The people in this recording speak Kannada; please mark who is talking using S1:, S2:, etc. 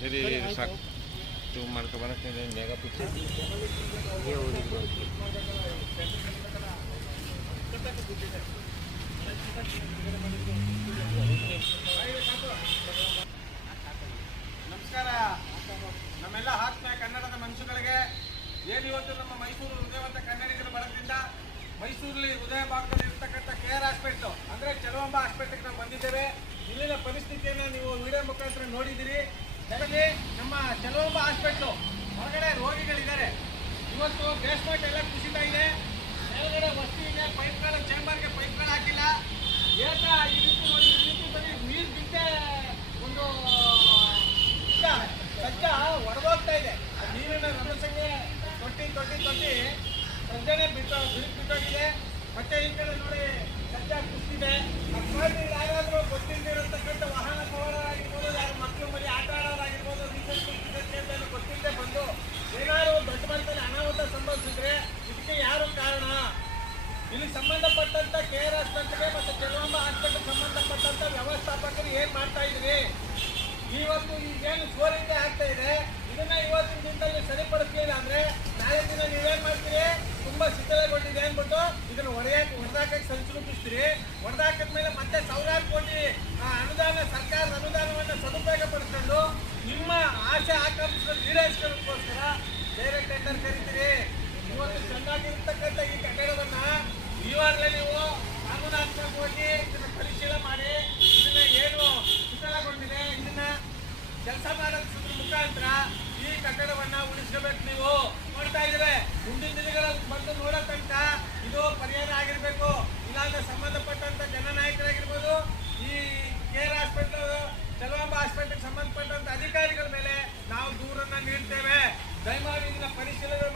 S1: ಸರಿ ಸಾಕು. ಮೆಗಾ ಪಿಕ್ಸೆಲ್
S2: ನಮಸ್ಕಾರ. ನಮ್ಮೆಲ್ಲ ಆತ್ಮೀಯ ಕನ್ನಡದ ಮನುಷ್ಯಗಳಿಗೆ ಇವತ್ತು ನಮ್ಮ ಮೈಸೂರು ಹೃದಯವಂತ ಕನ್ನಡಿಗರ ಬಳಗದಿಂದ ಮೈಸೂರಲ್ಲಿ ಉದಯ ಭಾಗದಲ್ಲಿ ಇರ್ತಕ್ಕಂಥ ಕೆ ಆರ್ ಹಾಸ್ಪಿಟ್ಲು ಅಂದ್ರೆ ಚಲವಂಬ ಹಾಸ್ಪಿಟ್ಲಿಗೆ ನಾವು ಬಂದಿದ್ದೇವೆ. ಇಲ್ಲಿನ ಪರಿಸ್ಥಿತಿಯನ್ನು ನೀವು ವಿಡಿಯೋ ಮುಖಾಂತರ ನೋಡಿದ್ದೀರಿ. ಅದರಲ್ಲಿ ನಮ್ಮ ಚಲೋಂಬ ಹಾಸ್ಪಿಟ್ಲು. ಹೊರಗಡೆ ರೋಗಿಗಳಿದ್ದಾರೆ. ಇವತ್ತು ಬೇಸ್ಮೆಂಟ್ ಎಲ್ಲ ಕುಸಿತ ಇದೆ. ಮೇಲ್ಗಡೆ ವಸ್ತು ಇದೆ ಪೈಪ್ಗಳ ಚೇಂಬರ್ಗೆ ಪೈಪ್ಗಳು ಹಾಕಿಲ್ಲ. ಏತ ಈ ರೀತಿ ನೋಡಿ, ಈ ರೀತಿ ಬರೀ ನೀರು ಬಿಟ್ಟೆ ಒಂದು ಸಜ್ಜ ಒಡಗೋಗ್ತಾ ಇದೆ. ನೀರಿನ ರಭಸಕ್ಕೆ ತೊಟ್ಟಿ ತೊಟ್ಟಿ ತೊಟ್ಟಿ ಸಜ್ಜನೆ ಬಿಟ್ಟು ಬಿಟ್ಟೋಗಿದೆ ಮತ್ತೆ ಈ ಕಡೆ ನೋಡಿ ಸಜ್ಜ ಕುಸಿದೆ ಸಂಬಂಧಪಟ್ಟಂತ ಕೆ ಆರ್ ಹಾಸ್ಪಿಟಲ್ಗೆ ಮತ್ತು ಕೆಲವೊಂದು ಹಾಸ್ಪಿಟಲ್ ಸಂಬಂಧಪಟ್ಟಂತ ವ್ಯವಸ್ಥಾಪಕರು ಏನ್ ಮಾಡ್ತಾ ಇದ್ರಿ? ಇವತ್ತು ಈಗೇನು ಸೋರಿಕೆ ಆಗ್ತಾ ಇದೆ. ಇದನ್ನ ಇವತ್ತಿನ ದಿನದಲ್ಲಿ ಸರಿಪಡಿಸಲಿಲ್ಲ ಅಂದ್ರೆ ನಾಳೆ ದಿನ ನೀವೇನ್ ಮಾಡ್ತೀರಿ? ತುಂಬಾ ಶಿಥಿಲಗೊಂಡಿದೆ ಅಂದ್ಬಿಟ್ಟು ಇದನ್ನ ಹೊಡೆಯಕ್ಕೆ ಹೊಡೆದಾಕಕ್ಕೆ ಸಂಚು ರೂಪಿಸ್ತೀರಿ ಹೊಡೆದಾಕಿದ್ಮೇಲೆ ಮತ್ತೆ ಸಾವಿರಾರು ಕೋಟಿ ಆ, ಅನುದಾನ ಸರ್ಕಾರದ ಅನುದಾನವನ್ನ ಸದುಪಯೋಗ ಪಡಿಸ್ಕೊಂಡು ನಿಮ್ಮ ಆಸೆ ಆಕಾಂಕ್ಷೆಗಳು ಈಡೇರಿಸ್ಕೊಳ್ಳೋದಕ್ಕೋಸ್ಕರ ಬೇರೆ ಟೆಂಡರ್ ಕರಿತೀರಿ ಇವತ್ತು ಚೆನ್ನಾಗಿರ್ತಕ್ಕಂಥ ಈ ಕಟ್ಟಡವನ್ನ ಈವಾಗಲೇ ನೀವು ಕಾನೂನಾತ್ಮಕವಾಗಿ ಇದನ್ನ ಪರಿಶೀಲನೆ ಮಾಡಿ ಇದನ್ನ ಏನು ಶಿಥಿಲಗೊಂಡಿದೆ ಇದನ್ನ ಕೆಲಸ ಮಾಡೋದ್ರ ಮುಖಾಂತರ ಈ ಕಟ್ಟಡವನ್ನ ಉಳಿಸ್ಕೋಬೇಕು ನೀವು. ನೋಡ್ತಾ ಇದ್ರೆ ಮುಂದಿನ ದಿನಗಳಲ್ಲಿ ಬಂದು ನೋಡೋ ತನಕ ಇದು ಪರಿಹಾರ ಆಗಿರ್ಬೇಕು. ಇಲ್ಲಾಂದ್ರೆ ಸಂಬಂಧಪಟ್ಟಂತ ಜನನಾಯಕರಾಗಿರ್ಬೋದು. ಈ ಕೇರ್ ಹಾಸ್ಪಿಟಲ್ ಚಲವಾಂಬ ಹಾಸ್ಪಿಟಲ್ ಸಂಬಂಧಪಟ್ಟಂತ ಅಧಿಕಾರಿಗಳ ಮೇಲೆ ನಾವು ದೂರನ್ನ ನೀಡ್ತೇವೆ. ದಯಮಾಡಿ ಇದನ್ನ ಪರಿಶೀಲನೆ